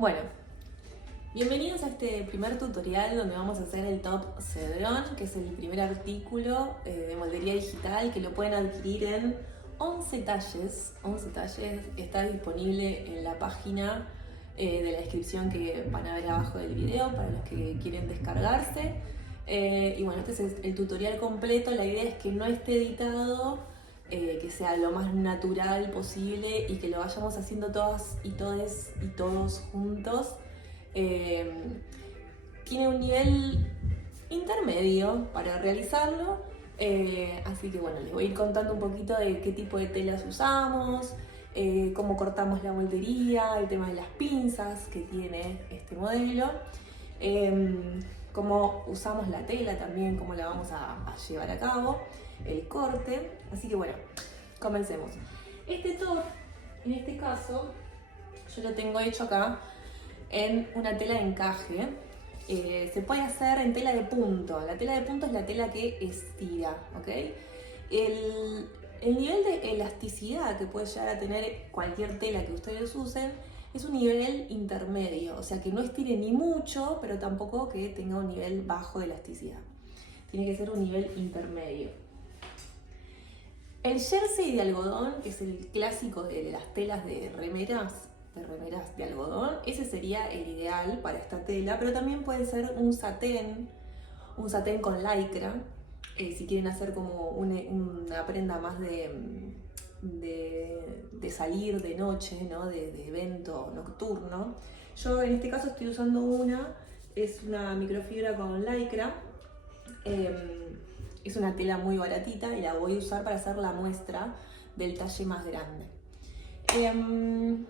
Bueno, bienvenidos a este primer tutorial donde vamos a hacer el top Cedrón, que es el primer artículo de moldería digital que lo pueden adquirir en 11 talles. 11 talles está disponible en la página de la descripción que van a ver abajo del video para los que quieren descargarse. Y bueno, este es el tutorial completo. La idea es que no esté editado, que sea lo más natural posible y que lo vayamos haciendo todas y todes y todos juntos. Tiene un nivel intermedio para realizarlo, así que bueno, les voy a ir contando un poquito de qué tipo de telas usamos, cómo cortamos la moldería, el tema de las pinzas que tiene este modelo, cómo usamos la tela también, cómo la vamos a llevar a cabo, el corte. Así que bueno, comencemos. Este top, en este caso, yo lo tengo hecho acá en una tela de encaje. Se puede hacer en tela de punto. La tela de punto es la tela que estira, ¿ok? El nivel de elasticidad que puede llegar a tener cualquier tela que ustedes usen es un nivel intermedio, o sea que no estire ni mucho, pero tampoco que tenga un nivel bajo de elasticidad. Tiene que ser un nivel intermedio. El jersey de algodón, que es el clásico de las telas de remeras de algodón, ese sería el ideal para esta tela, pero también puede ser un satén con lycra, si quieren hacer como una prenda más de salir de noche, ¿no? de evento nocturno. Yo en este caso estoy usando es una microfibra con lycra. Es una tela muy baratita y la voy a usar para hacer la muestra del talle más grande.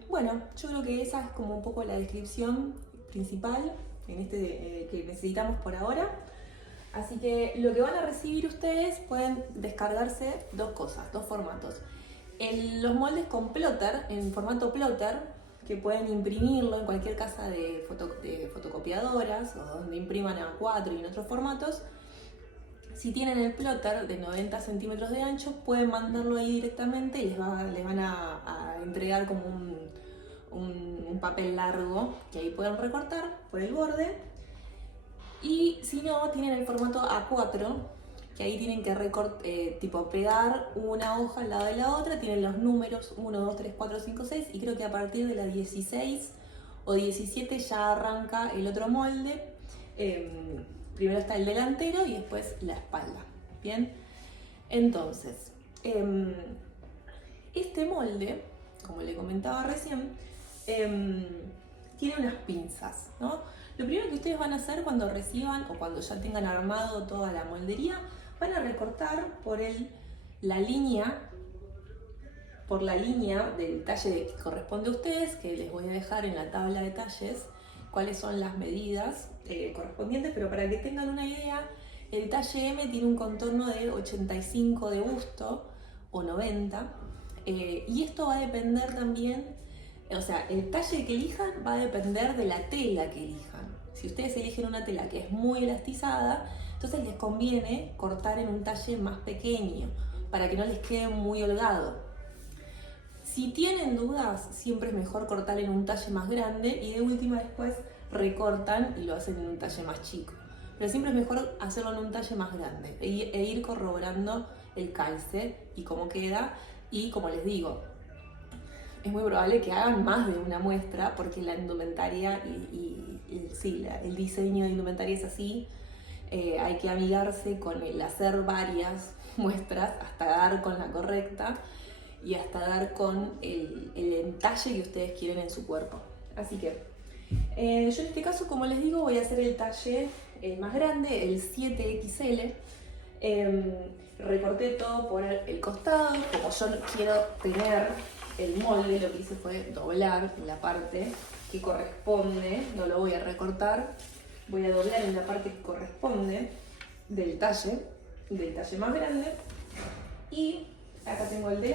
Bueno, yo creo que esa es como un poco la descripción principal en que necesitamos por ahora. Así que lo que van a recibir ustedes, pueden descargarse dos formatos. Los moldes con plotter, en formato plotter, que pueden imprimirlo en cualquier casa de fotocopiadoras o donde impriman A4 y en otros formatos. Si tienen el plotter de 90 centímetros de ancho, pueden mandarlo ahí directamente y les van a entregar como un papel largo que ahí pueden recortar por el borde. Y si no, tienen el formato A4, que ahí tienen que pegar una hoja al lado de la otra. Tienen los números 1, 2, 3, 4, 5, 6 y creo que a partir de la 16 o 17 ya arranca el otro molde. Primero está el delantero y después la espalda. Bien, entonces, este molde, como le comentaba recién, tiene unas pinzas, ¿no? Lo primero que ustedes van a hacer cuando reciban o cuando ya tengan armado toda la moldería, van a recortar por la línea del talle que corresponde a ustedes, que les voy a dejar en la tabla de talles cuáles son las medidas correspondientes, pero para que tengan una idea, el talle M tiene un contorno de 85 de busto o 90, y esto va a depender también, o sea, el talle que elijan va a depender de la tela que elijan. Si ustedes eligen una tela que es muy elastizada, entonces les conviene cortar en un talle más pequeño para que no les quede muy holgado. Si tienen dudas, siempre es mejor cortar en un talle más grande y de última después recortan y lo hacen en un talle más chico. Pero siempre es mejor hacerlo en un talle más grande e ir corroborando el calce y cómo queda. Y como les digo, es muy probable que hagan más de una muestra porque la indumentaria el diseño de indumentaria es así. Hay que amigarse con el hacer varias muestras hasta dar con la correcta y hasta dar con el entalle que ustedes quieren en su cuerpo. Así que yo en este caso, como les digo, voy a hacer el talle más grande, el 7XL. Recorté todo por el costado. Como yo quiero tener el molde, lo que hice fue doblar la parte que corresponde. No lo voy a recortar, voy a doblar en la parte que corresponde del talle más grande. Y acá tengo el de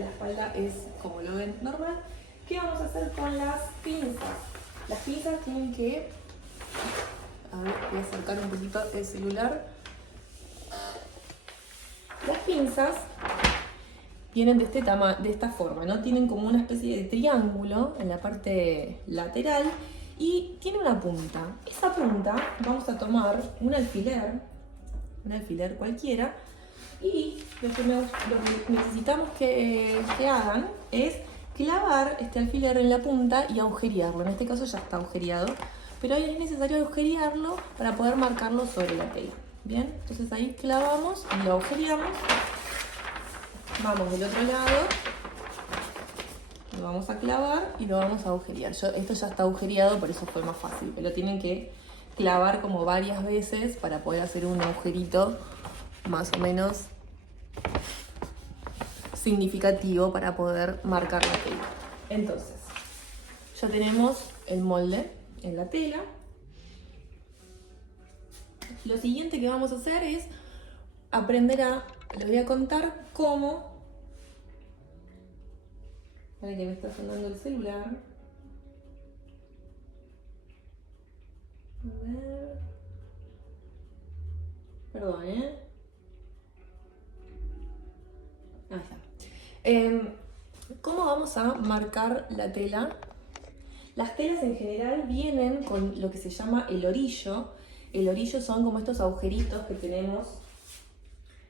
la espalda es como lo ven normal. ¿Qué vamos a hacer con las pinzas? Las pinzas tienen que... A ver, voy a acercar un poquito el celular. Las pinzas vienen de esta forma, ¿no? Tienen como una especie de triángulo en la parte lateral y tiene una punta. Esa punta vamos a tomar un alfiler cualquiera, y lo que necesitamos que hagan es clavar este alfiler en la punta y agujerearlo. En este caso ya está agujereado, pero ahí es necesario agujerearlo para poder marcarlo sobre la tela. Bien, entonces ahí clavamos y lo agujereamos. Vamos del otro lado, lo vamos a clavar y lo vamos a agujerear. Esto ya está agujereado, por eso fue más fácil, pero tienen que clavar como varias veces para poder hacer un agujerito más o menos significativo para poder marcar la tela. Entonces, ya tenemos el molde en la tela. Lo siguiente que vamos a hacer es les voy a contar cómo. Para que me está sonando el celular. A ver. Perdón, Ahí está. ¿Cómo vamos a marcar la tela? Las telas en general vienen con lo que se llama el orillo. El orillo son como estos agujeritos que tenemos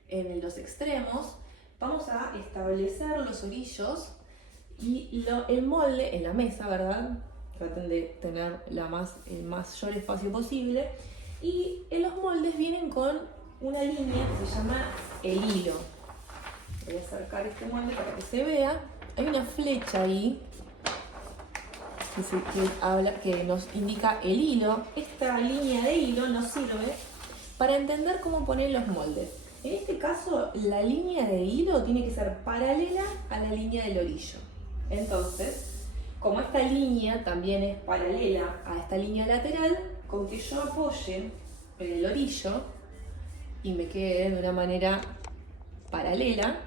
en los extremos. Vamos a establecer los orillos y el molde en la mesa, ¿verdad? Traten de tener el mayor espacio posible. Y en los moldes vienen con una línea que se llama el hilo. Voy a acercar este molde para que se vea. Hay una flecha ahí que nos indica el hilo. Esta línea de hilo nos sirve para entender cómo poner los moldes. En este caso, la línea de hilo tiene que ser paralela a la línea del orillo. Entonces, como esta línea también es paralela a esta línea lateral, con que yo apoye en el orillo y me quede de una manera paralela,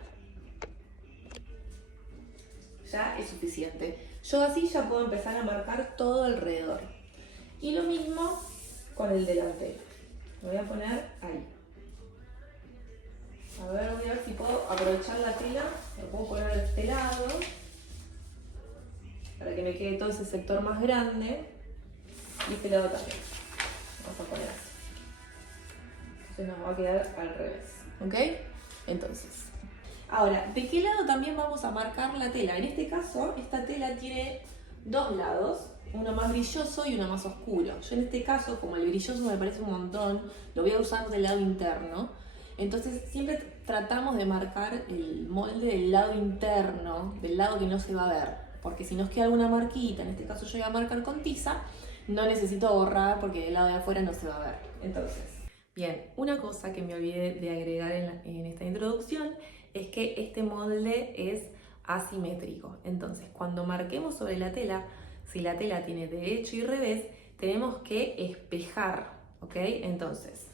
ya es suficiente. Yo así ya puedo empezar a marcar todo alrededor. Y lo mismo con el delantero. Lo voy a poner ahí. A ver, voy a ver si puedo aprovechar la tela. Lo puedo poner de este lado para que me quede todo ese sector más grande. Y este lado también. Vamos a poner así. Entonces nos va a quedar al revés. ¿Ok? Entonces. Ahora, ¿de qué lado también vamos a marcar la tela? En este caso, esta tela tiene dos lados, uno más brilloso y uno más oscuro. Yo en este caso, como el brilloso me parece un montón, lo voy a usar del lado interno. Entonces siempre tratamos de marcar el molde del lado interno, del lado que no se va a ver. Porque si nos queda alguna marquita, en este caso yo voy a marcar con tiza, no necesito borrar porque del lado de afuera no se va a ver. Entonces, bien, una cosa que me olvidé de agregar en esta introducción es que este molde es asimétrico. Entonces, cuando marquemos sobre la tela, si la tela tiene derecho y revés, tenemos que espejar, ¿ok? Entonces,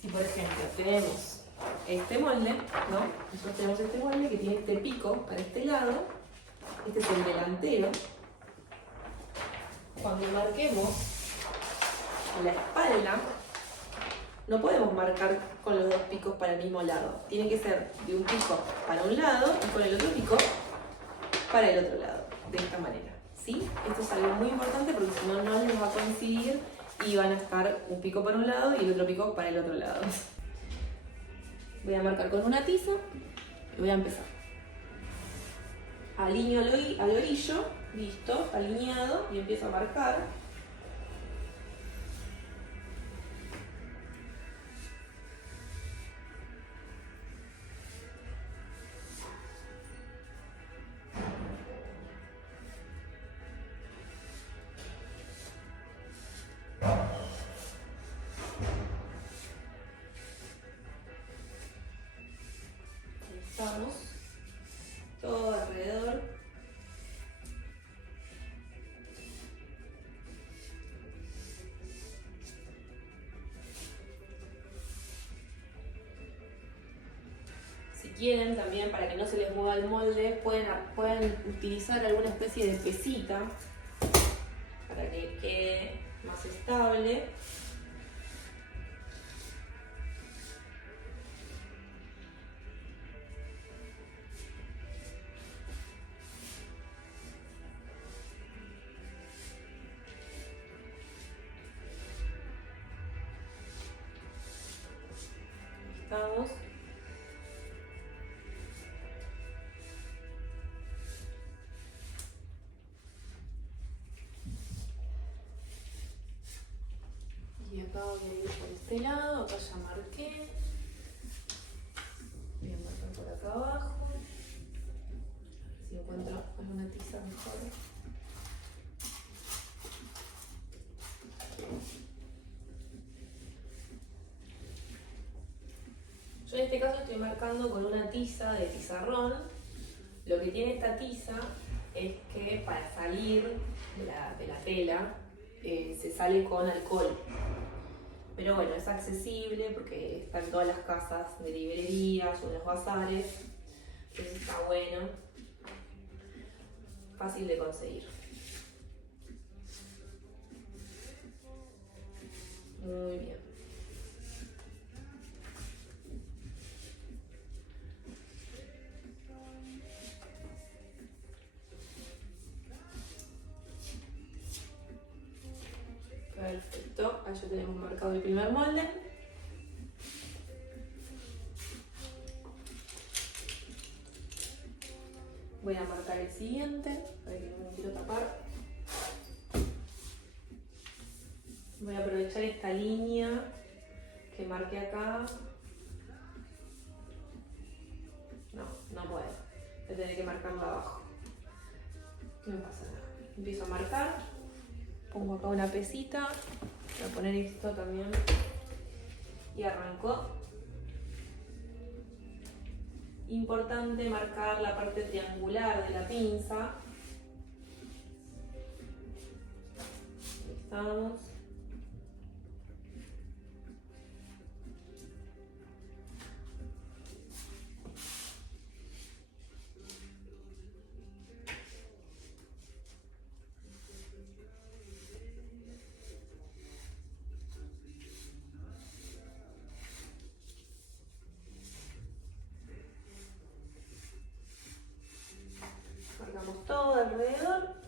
si por ejemplo tenemos este molde, ¿no? Nosotros tenemos este molde que tiene este pico para este lado, este es el delantero. Cuando marquemos la espalda, no podemos marcar con los dos picos para el mismo lado. Tiene que ser de un pico para un lado y con el otro pico para el otro lado. De esta manera, ¿sí? Esto es algo muy importante porque si no, no les va a coincidir y van a estar un pico para un lado y el otro pico para el otro lado. Voy a marcar con una tiza y voy a empezar. Alineo al orillo, listo, alineado, y empiezo a marcar. Vamos, todo alrededor. Si quieren también, para que no se les mueva el molde, pueden utilizar alguna especie de pesita para que quede más estable. este lado, acá ya marqué. Voy a marcar por acá abajo. Si encuentro alguna tiza mejor. Yo en este caso estoy marcando con una tiza de pizarrón. Lo que tiene esta tiza es que para salir de la tela se sale con alcohol. Pero bueno, es accesible porque está en todas las casas de librerías o en los bazares. Entonces está bueno. Fácil de conseguir. Muy bien. Perfecto, ahí ya tenemos marcado el primer molde. Voy a marcar el siguiente, para que no me quiero tapar. Voy a aprovechar esta línea que marqué acá. No puedo. Voy a tener que marcarla abajo. No pasa nada. Empiezo a marcar. Pongo acá una pesita. Voy a poner esto también. Y arranco. Importante marcar la parte triangular de la pinza. Ahí estamos. Marcamos todo alrededor.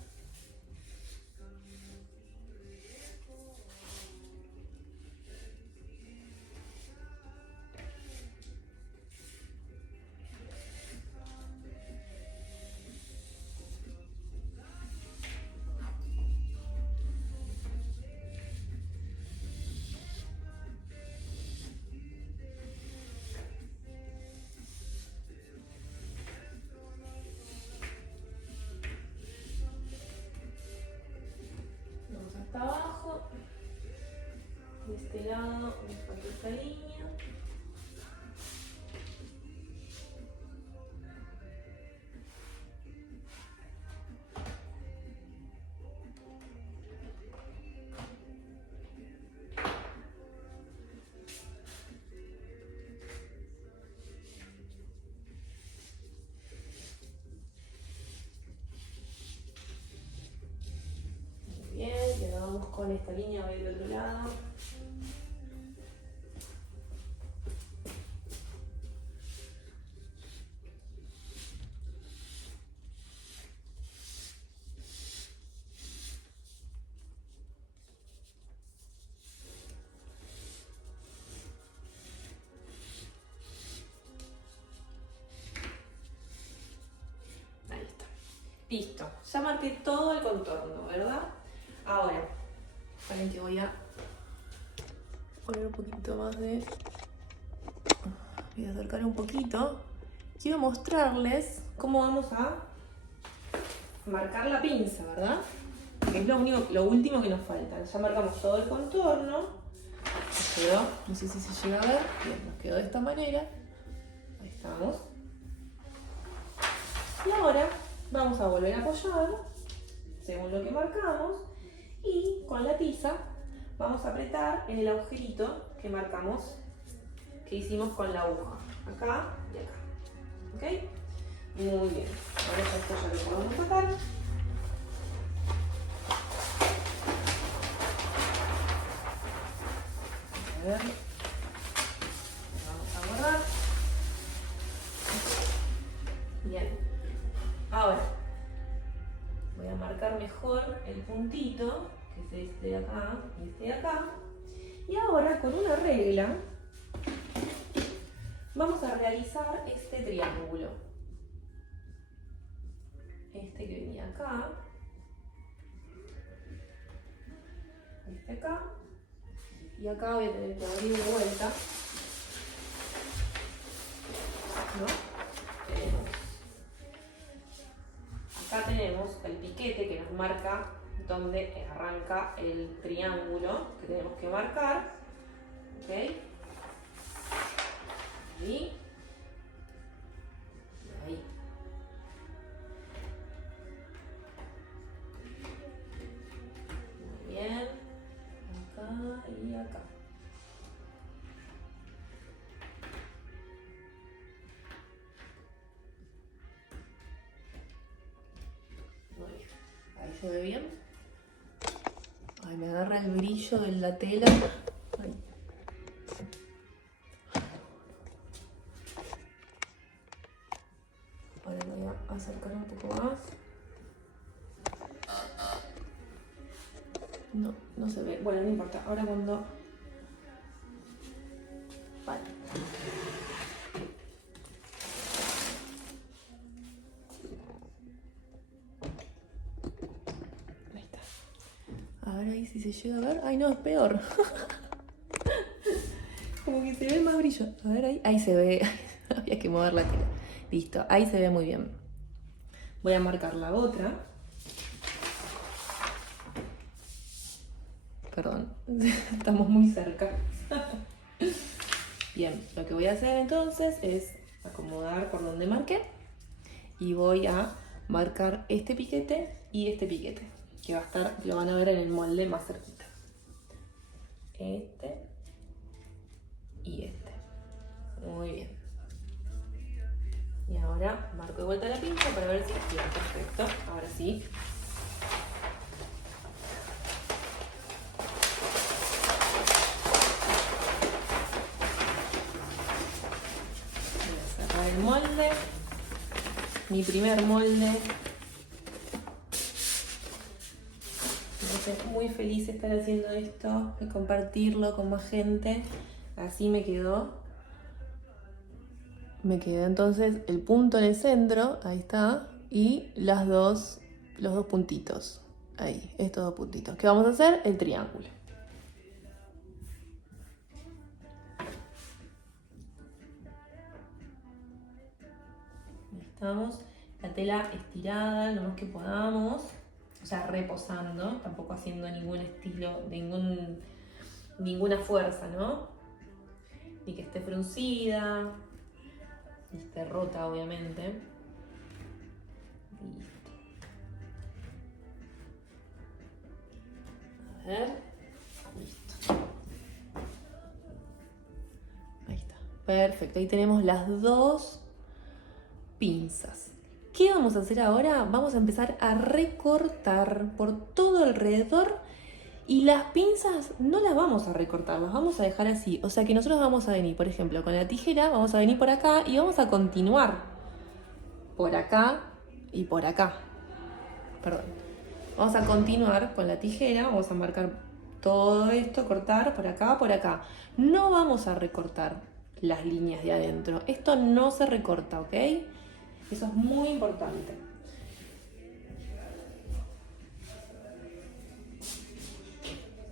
Vamos hasta abajo. De este lado me falta esta línea. Muy bien, quedamos con esta línea, voy del otro lado. Ahí está. Listo. Ya marqué todo el contorno, ¿verdad? Ahora, saben que voy a poner un poquito más de... Voy a acercar un poquito. Quiero mostrarles cómo vamos a marcar la pinza, ¿verdad? Que es lo último que nos falta. Ya marcamos todo el contorno. Nos quedó, no sé si se llega a ver. Bien, nos quedó de esta manera. Ahí estamos. Y ahora vamos a volver a apoyar según lo que marcamos. Y con la tiza vamos a apretar en el agujerito que marcamos, que hicimos con la aguja. Acá y acá. ¿Ok? Muy bien. Ahora esto ya lo podemos sacar. A ver. Vamos a guardar. Bien. Ahora voy a marcar mejor el puntito, que es este de acá y este de acá. Y ahora con una regla vamos a realizar este triángulo. Este que venía acá. Este acá. Y acá voy a tener que abrir de vuelta, ¿no? Acá tenemos el piquete que nos marca dónde arranca el triángulo que tenemos que marcar. ¿Ok? Ahí. Ahí. Muy bien. Acá y acá. Muy bien. Ahí se ve bien. Ay, me agarra el brillo de la tela. Ay. Ahora lo voy a acercar un poco más. No, no se ve. Bueno, no importa. Ahora cuando... Vale. Ahí está. A ver ahí si se llega a ver. Ay, no, es peor. Como que se ve más brillo. A ver ahí. Ahí se ve. Había que mover la tela. Listo. Ahí se ve muy bien. Voy a marcar la otra. Perdón, estamos muy cerca. Bien, lo que voy a hacer entonces es acomodar por donde marqué y voy a marcar este piquete y este piquete, que va a estar, lo van a ver en el molde más cerquita. Este y este. Muy bien. Y ahora marco de vuelta la pinza para ver si queda perfecto. Ahora sí. El molde, mi primer molde. Me hace muy feliz estar haciendo esto y compartirlo con más gente. Así me quedó. Me quedó entonces el punto en el centro, ahí está, y los dos puntitos. Ahí, estos dos puntitos. ¿Qué vamos a hacer? El triángulo. Estamos, la tela estirada lo más que podamos, o sea, reposando, tampoco haciendo ningún estilo, ninguna fuerza, ¿no? Ni que esté fruncida, ni esté rota, obviamente. Listo. A ver, listo. Ahí está, perfecto, ahí tenemos las dos pinzas. ¿Qué vamos a hacer ahora? Vamos a empezar a recortar por todo alrededor y las pinzas no las vamos a recortar, las vamos a dejar así. O sea que nosotros vamos a venir, por ejemplo, con la tijera, vamos a venir por acá y vamos a continuar por acá y por acá. Perdón. Vamos a continuar con la tijera, vamos a marcar todo esto, cortar por acá, por acá. No vamos a recortar las líneas de adentro. Esto no se recorta, ¿ok? Eso es muy importante.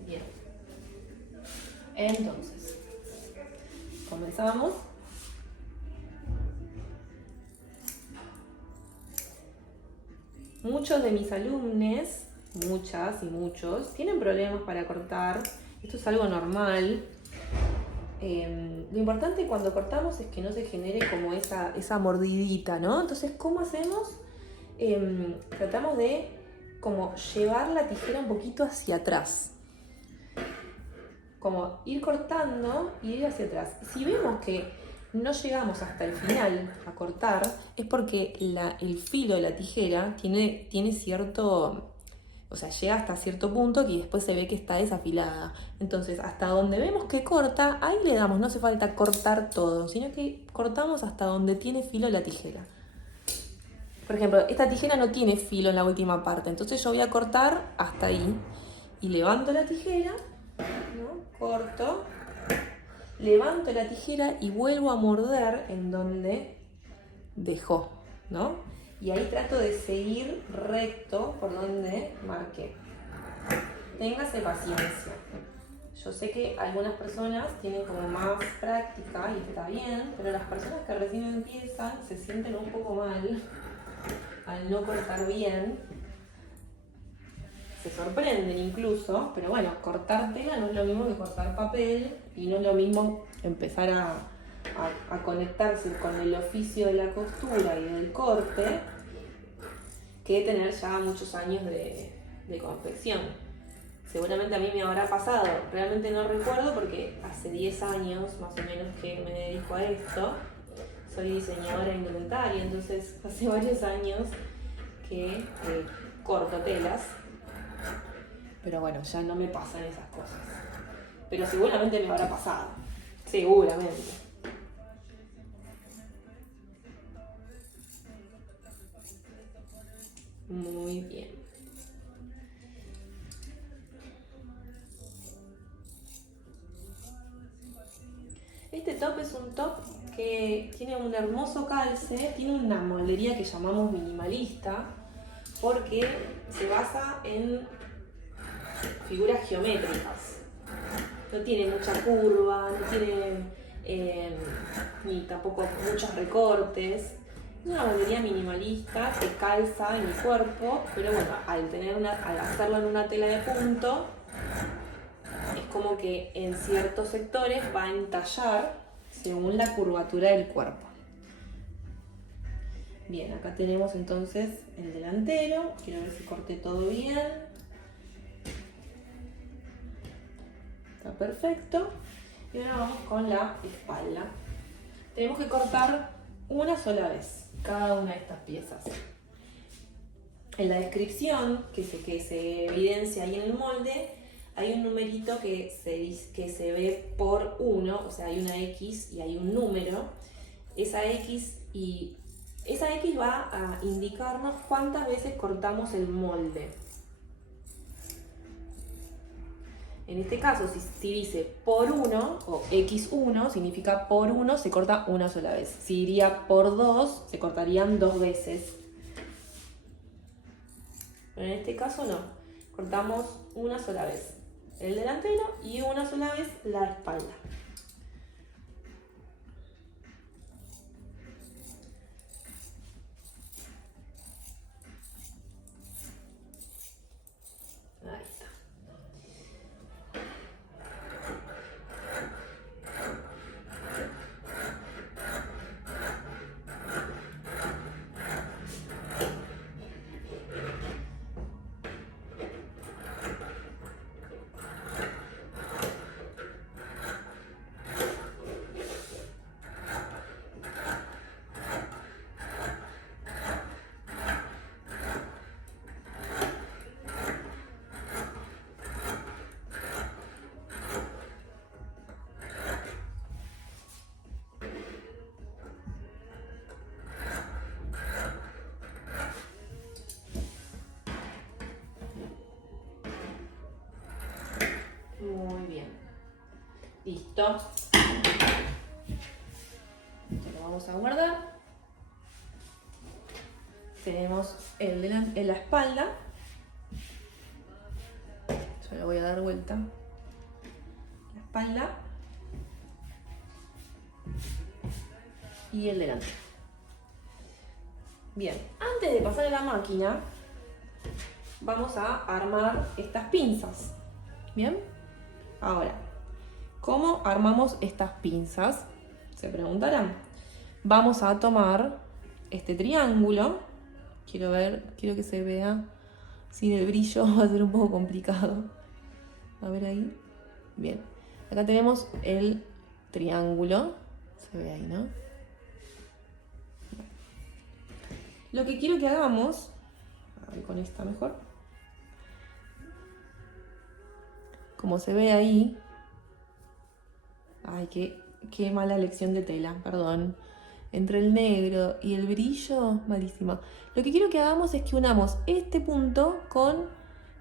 Bien. Entonces, comenzamos. Muchos de mis alumnos, muchas y muchos, tienen problemas para cortar. Esto es algo normal. Lo importante cuando cortamos es que no se genere como esa mordidita, ¿no? Entonces, ¿cómo hacemos? Tratamos de como llevar la tijera un poquito hacia atrás. Como ir cortando y ir hacia atrás. Si vemos que no llegamos hasta el final a cortar, es porque el filo de la tijera tiene cierto... O sea, llega hasta cierto punto que después se ve que está desafilada. Entonces, hasta donde vemos que corta, ahí le damos. No hace falta cortar todo, sino que cortamos hasta donde tiene filo la tijera. Por ejemplo, esta tijera no tiene filo en la última parte. Entonces yo voy a cortar hasta ahí. Y levanto la tijera, ¿no? Corto. Levanto la tijera y vuelvo a morder en donde dejó, ¿no? Y ahí trato de seguir recto por donde marqué. Téngase paciencia. Yo sé que algunas personas tienen como más práctica y está bien, pero las personas que recién empiezan se sienten un poco mal al no cortar bien. Se sorprenden incluso, pero bueno, cortar tela no es lo mismo que cortar papel y no es lo mismo empezar a conectarse con el oficio de la costura y del corte que tener ya muchos años de confección. Seguramente a mí me habrá pasado, realmente no recuerdo porque hace 10 años más o menos que me dedico a esto. Soy diseñadora indumentaria, entonces hace varios años que corto telas. Pero bueno, ya no me pasan esas cosas. Pero seguramente me habrá pasado. Seguramente. Muy bien. Este top es un top que tiene un hermoso calce, tiene una moldería que llamamos minimalista, porque se basa en figuras geométricas. No tiene mucha curva, no tiene ni tampoco muchos recortes. Es una moldería minimalista que calza en mi cuerpo, pero bueno, al hacerlo en una tela de punto, es como que en ciertos sectores va a entallar según la curvatura del cuerpo. Bien, acá tenemos entonces el delantero. Quiero ver si corté todo bien. Está perfecto. Y ahora vamos con la espalda. Tenemos que cortar una sola vez cada una de estas piezas. En la descripción que se evidencia ahí en el molde, hay un numerito que se ve por 1, o sea, hay una X y hay un número. Esa X va a indicarnos cuántas veces cortamos el molde. En este caso, si dice por 1 o X1, significa por 1 se corta una sola vez. Si iría por 2, se cortarían 2 veces. Pero en este caso no, cortamos una sola vez el delantero y una sola vez la espalda. Ahí está. Muy bien. Listo. Esto lo vamos a guardar. Tenemos en la espalda. Yo le voy a dar vuelta. La espalda. Y el delantero. Bien, antes de pasar a la máquina, vamos a armar estas pinzas. Bien. Ahora, ¿cómo armamos estas pinzas? Se preguntarán. Vamos a tomar este triángulo. Quiero que se vea sin el brillo, va a ser un poco complicado. A ver ahí. Bien. Acá tenemos el triángulo. Se ve ahí, ¿no? Lo que quiero que hagamos, a ver con esta mejor. Como se ve ahí, ay, qué mala elección de tela, perdón. Entre el negro y el brillo, malísimo. Lo que quiero que hagamos es que unamos este punto con,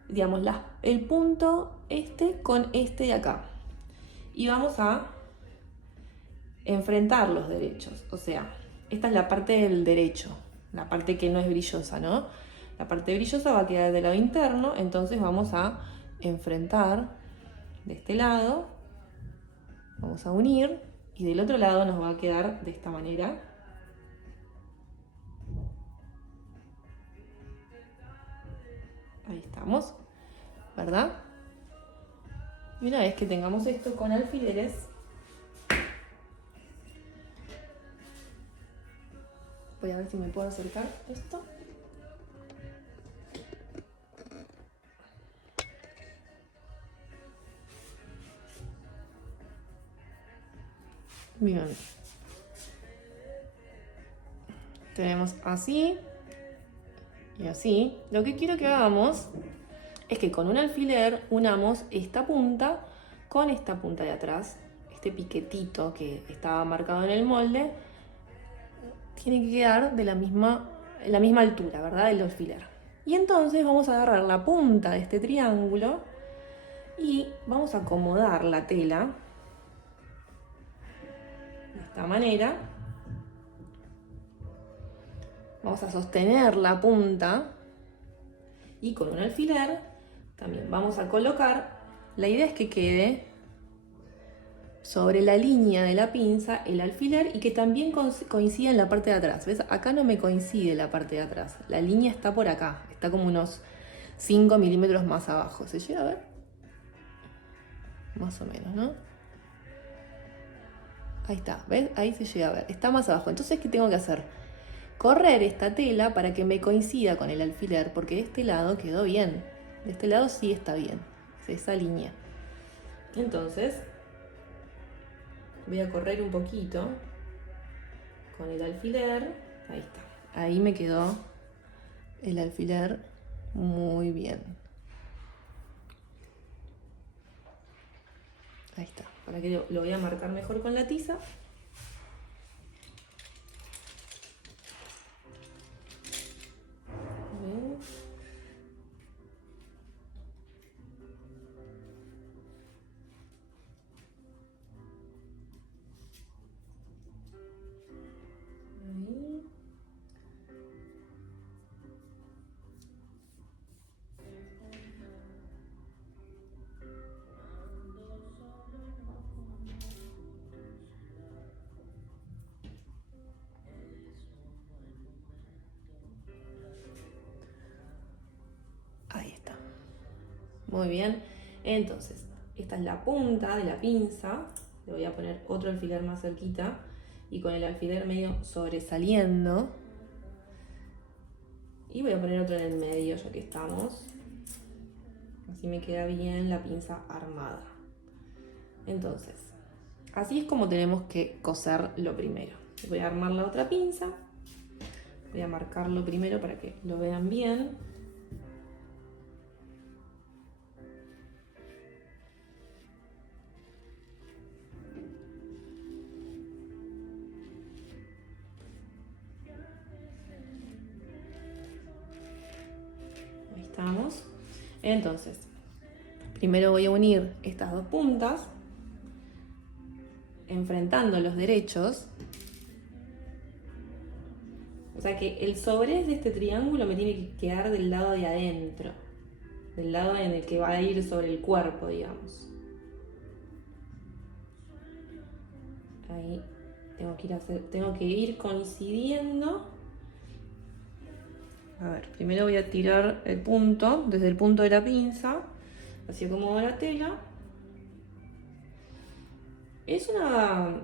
digamos, el punto este con este de acá. Y vamos a enfrentar los derechos. O sea, esta es la parte del derecho, la parte que no es brillosa, ¿no? La parte brillosa va a quedar del lado interno, entonces vamos a enfrentar de este lado, vamos a unir y del otro lado nos va a quedar de esta manera. Ahí estamos, ¿verdad? Y una vez que tengamos esto con alfileres, voy a ver si me puedo acercar esto. Bien. Tenemos así y así. Lo que quiero que hagamos es que con un alfiler unamos esta punta con esta punta de atrás. Este piquetito que estaba marcado en el molde tiene que quedar de la misma altura, ¿verdad? Del alfiler. Y entonces vamos a agarrar la punta de este triángulo y vamos a acomodar la tela de esta manera. Vamos a sostener la punta y con un alfiler también vamos a colocar. La idea es que quede sobre la línea de la pinza el alfiler y que también coincida en la parte de atrás. ¿Ves? Acá no me coincide la parte de atrás. La línea está por acá. Está como unos 5 milímetros más abajo. ¿Se llega a ver? Más o menos, ¿no? Ahí está. ¿Ves? Ahí se llega a ver. Está más abajo. Entonces, ¿qué tengo que hacer? Correr esta tela para que me coincida con el alfiler, porque de este lado quedó bien. De este lado sí está bien. Es esa línea. Entonces, voy a correr un poquito con el alfiler. Ahí está. Ahí me quedó el alfiler muy bien. Ahí está. Para que lo voy a marcar mejor con la tiza. Ahí está. Muy bien. Entonces, esta es la punta de la pinza. Le voy a poner otro alfiler más cerquita y con el alfiler medio sobresaliendo. Y voy a poner otro en el medio ya que estamos. Así me queda bien la pinza armada. Entonces, así es como tenemos que coser lo primero. Voy a armar la otra pinza. Voy a marcarlo primero para que lo vean bien. Ahí estamos. Entonces, primero voy a unir estas dos puntas, enfrentando los derechos. O sea que el sobrés de este triángulo me tiene que quedar del lado de adentro, del lado en el que va a ir sobre el cuerpo, digamos. Ahí tengo que ir coincidiendo. A ver, primero voy a tirar el punto, desde el punto de la pinza, así acomodo la tela. Es un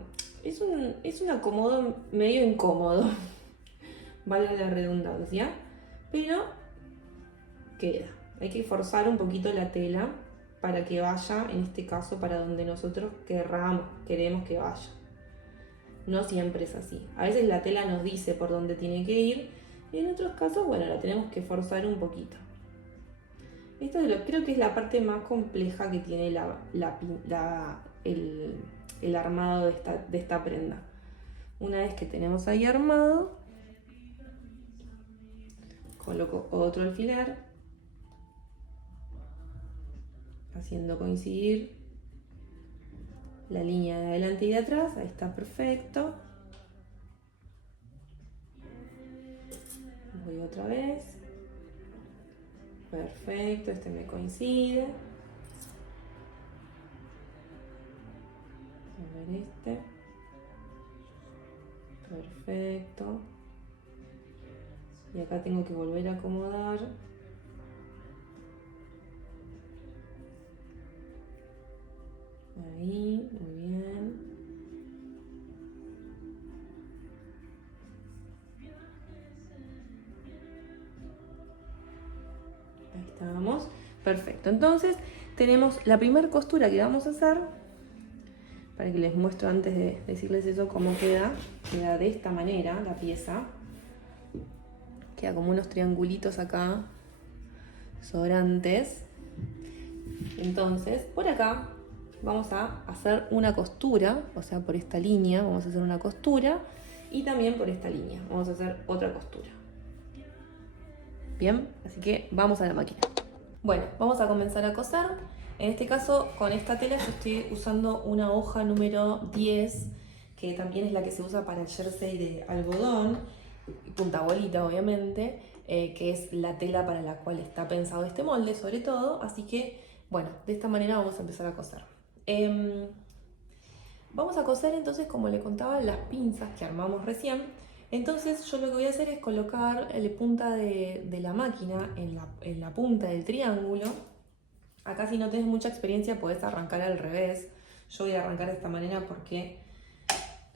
acomodo medio incómodo, valga la redundancia, pero queda. Hay que forzar un poquito la tela para que vaya, en este caso, para donde nosotros queremos que vaya. No siempre es así. A veces la tela nos dice por dónde tiene que ir, y en otros casos, bueno, la tenemos que forzar un poquito. Esto creo que es la parte más compleja que tiene el armado de esta prenda. Una vez que tenemos ahí armado, coloco otro alfiler, haciendo coincidir la línea de adelante y de atrás. Ahí está perfecto. Voy otra vez. Perfecto, este me coincide. ver este. Perfecto. Y acá tengo que volver a acomodar. Ahí, muy bien. Ahí estábamos. Perfecto. Entonces tenemos la primera costura que vamos a hacer. Para que les muestro antes de decirles eso cómo queda. Queda de esta manera la pieza. Queda como unos triangulitos acá, sobrantes. Entonces, por acá vamos a hacer una costura, o sea, por esta línea vamos a hacer una costura y también por esta línea vamos a hacer otra costura. Bien, así que vamos a la máquina. Bueno, vamos a comenzar a coser. En este caso, con esta tela yo estoy usando una hoja número 10, que también es la que se usa para el jersey de algodón, punta bolita obviamente, que es la tela para la cual está pensado este molde sobre todo, así que bueno, de esta manera vamos a empezar a coser. Vamos a coser entonces, como le contaba, las pinzas que armamos recién. Entonces yo lo que voy a hacer es colocar la punta de la máquina en la punta del triángulo. Acá si no tenés mucha experiencia podés arrancar al revés. Yo voy a arrancar de esta manera porque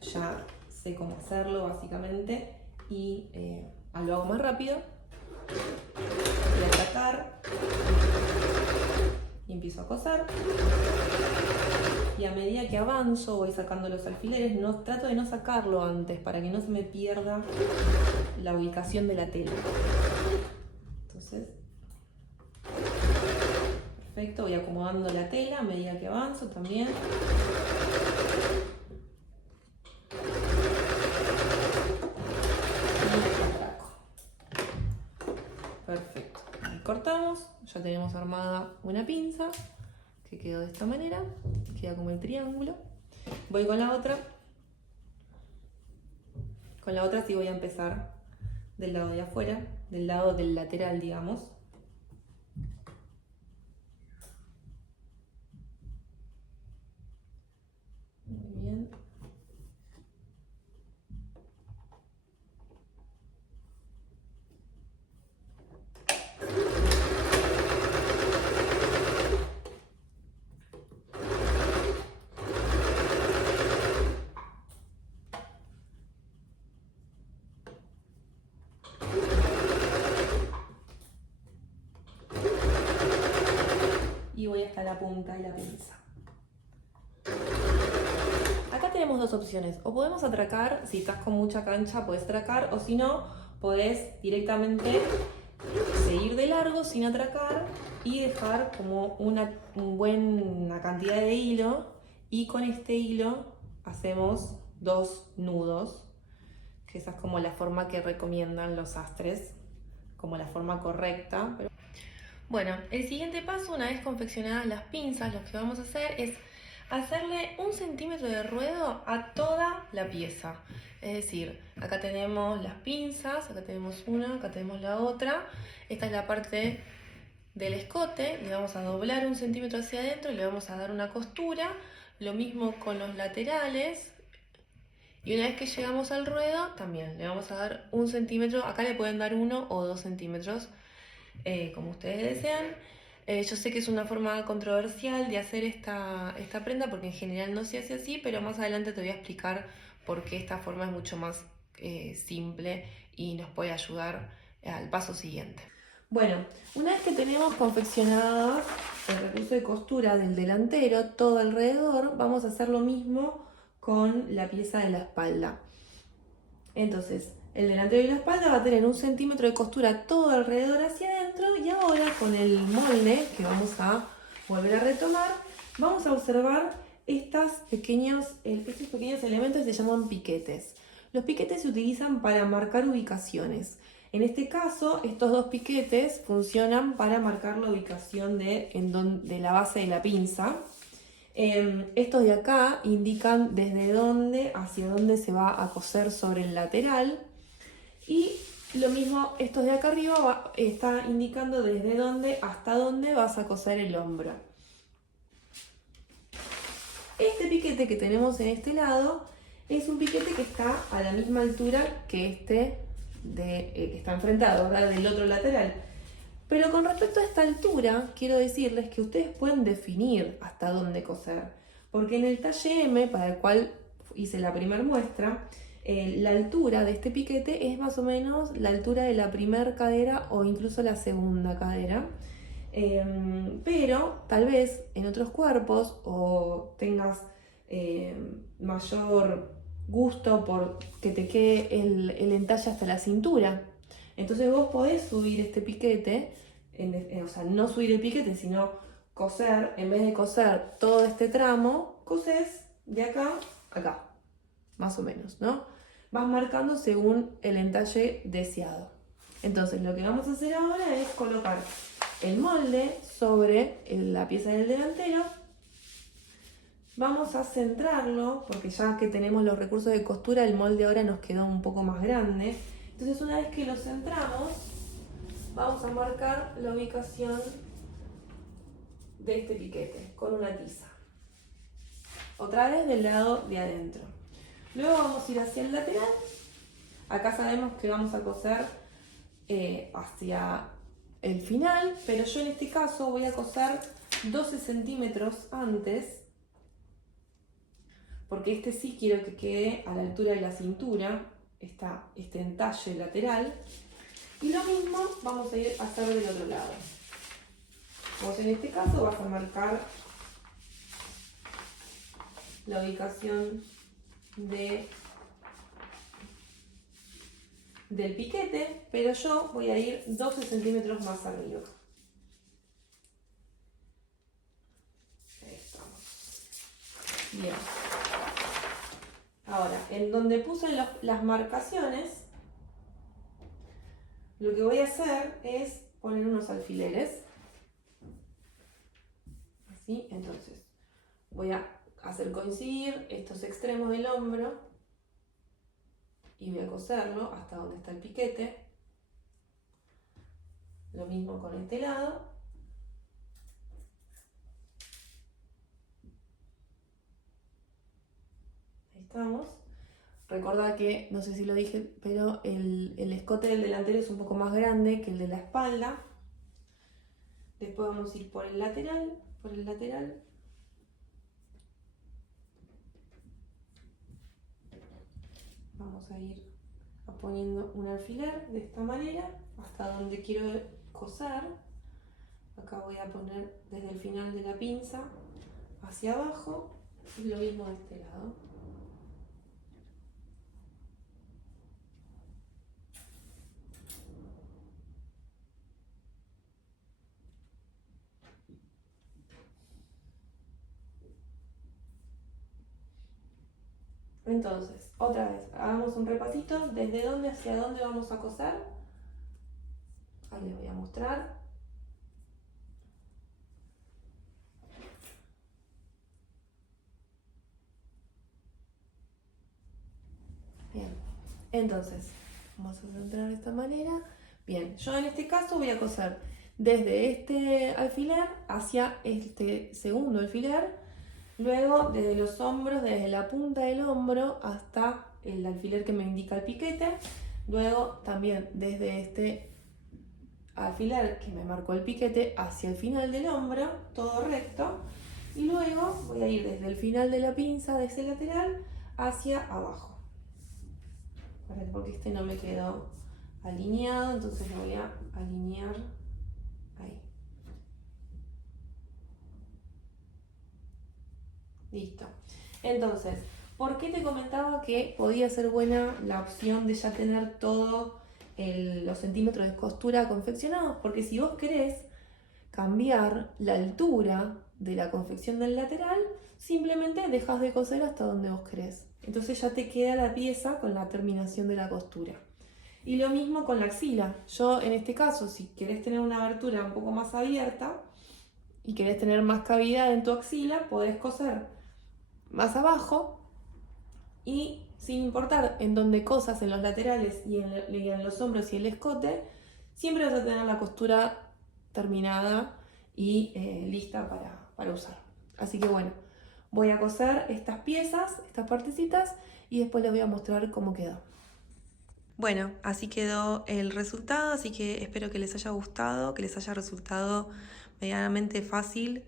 ya sé cómo hacerlo básicamente y lo hago más rápido. Voy a tratar y empiezo a coser. Y a medida que avanzo voy sacando los alfileres. Trato de no sacarlo antes para que no se me pierda la ubicación de la tela. Entonces, perfecto, voy acomodando la tela a medida que avanzo también. Perfecto, ahí cortamos, ya tenemos armada una pinza que quedó de esta manera, queda como el triángulo. Voy con la otra sí voy a empezar del lado de afuera, del lado del lateral, digamos. Muy bien. Y voy hasta la punta de la pinza. Acá tenemos dos opciones, o podemos atracar, si estás con mucha cancha podés atracar, o si no, podés directamente seguir de largo sin atracar y dejar como una buena cantidad de hilo, y con este hilo hacemos 2 nudos, que esa es como la forma que recomiendan los sastres, como la forma correcta. Bueno, el siguiente paso, una vez confeccionadas las pinzas, lo que vamos a hacer es hacerle 1 centímetro de ruedo a toda la pieza. Es decir, acá tenemos las pinzas, acá tenemos una, acá tenemos la otra. Esta es la parte del escote, le vamos a doblar 1 centímetro hacia adentro y le vamos a dar una costura. Lo mismo con los laterales. Y una vez que llegamos al ruedo, también le vamos a dar 1 centímetro. Acá le pueden dar 1 o 2 centímetros. Como ustedes desean. Yo sé que es una forma controversial de hacer esta prenda porque en general no se hace así, pero más adelante te voy a explicar por qué esta forma es mucho más simple y nos puede ayudar al paso siguiente. Bueno, una vez que tenemos confeccionado el recurso de costura del delantero todo alrededor, vamos a hacer lo mismo con la pieza de la espalda. Entonces, el delantero y la espalda va a tener 1 centímetro de costura todo alrededor hacia adentro, y ahora con el molde que vamos a volver a retomar, vamos a observar estos pequeños elementos que se llaman piquetes. Los piquetes se utilizan para marcar ubicaciones. En este caso, estos 2 piquetes funcionan para marcar la ubicación de la base de la pinza. Estos de acá indican desde dónde hacia dónde se va a coser sobre el lateral, y lo mismo estos de acá arriba está indicando desde dónde hasta dónde vas a coser el hombro. Este piquete que tenemos en este lado es un piquete que está a la misma altura que este que está enfrentado, ¿verdad? Del otro lateral. Pero con respecto a esta altura, quiero decirles que ustedes pueden definir hasta dónde coser. Porque en el talle M, para el cual hice la primera muestra, la altura de este piquete es más o menos la altura de la primera cadera o incluso la segunda cadera. Pero tal vez en otros cuerpos o tengas mayor gusto por que te quede el entalle hasta la cintura. Entonces vos podés subir este piquete, o sea, no subir el piquete, sino coser, en vez de coser todo este tramo, cosés de acá a acá, más o menos, ¿no? Vas marcando según el entalle deseado. Entonces lo que vamos a hacer ahora es colocar el molde sobre la pieza del delantero. Vamos a centrarlo, porque ya que tenemos los recursos de costura, el molde ahora nos quedó un poco más grande. Entonces una vez que lo centramos, vamos a marcar la ubicación de este piquete con una tiza. Otra vez del lado de adentro. Luego vamos a ir hacia el lateral. Acá sabemos que vamos a coser hacia el final, pero yo en este caso voy a coser 12 centímetros antes, porque este sí quiero que quede a la altura de la cintura, este entalle lateral. Y lo mismo vamos a ir a hacer del otro lado. Vos en este caso vas a marcar la ubicación del piquete, pero yo voy a ir 12 centímetros más arriba. Ahí estamos. Bien. Ahora, en donde puse las marcaciones, lo que voy a hacer es poner unos alfileres. Así, entonces voy a hacer coincidir estos extremos del hombro y voy a coserlo hasta donde está el piquete. Lo mismo con este lado. Ahí estamos. Recordad que, no sé si lo dije, pero el escote del delantero es un poco más grande que el de la espalda. Después vamos a ir por el lateral, Vamos a ir poniendo un alfiler de esta manera hasta donde quiero coser. Acá voy a poner desde el final de la pinza hacia abajo y lo mismo de este lado. Entonces, otra vez, hagamos un repasito, desde dónde hacia dónde vamos a coser. Ahí les voy a mostrar. Bien, entonces, vamos a centrar de esta manera. Bien, yo en este caso voy a coser desde este alfiler hacia este segundo alfiler. Luego, desde los hombros, desde la punta del hombro hasta el alfiler que me indica el piquete. Luego, también desde este alfiler que me marcó el piquete hacia el final del hombro, todo recto. Y luego voy a ir desde el final de la pinza, de ese lateral, hacia abajo. Porque este no me quedó alineado, entonces lo voy a alinear ahí. Listo. Entonces, ¿por qué te comentaba que podía ser buena la opción de ya tener todos los centímetros de costura confeccionados? Porque si vos querés cambiar la altura de la confección del lateral, simplemente dejas de coser hasta donde vos querés. Entonces ya te queda la pieza con la terminación de la costura. Y lo mismo con la axila. Yo en este caso, si querés tener una abertura un poco más abierta y querés tener más cavidad en tu axila, podés coser más abajo y sin importar en dónde cosas, en los laterales y en los hombros y el escote, siempre vas a tener la costura terminada y lista para usar. Así que bueno, Voy a coser estas piezas, estas partecitas, y después les voy a mostrar cómo quedó. Bueno, así quedó el resultado, así que espero que les haya gustado, que les haya resultado medianamente fácil.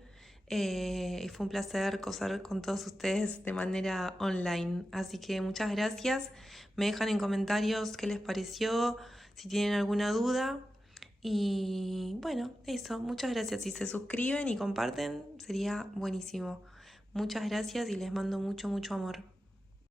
Fue un placer coser con todos ustedes de manera online, así que muchas gracias. Me dejan en comentarios qué les pareció, si tienen alguna duda. Y bueno, eso, muchas gracias. Si se suscriben y comparten, sería buenísimo. Muchas gracias y les mando mucho, mucho amor.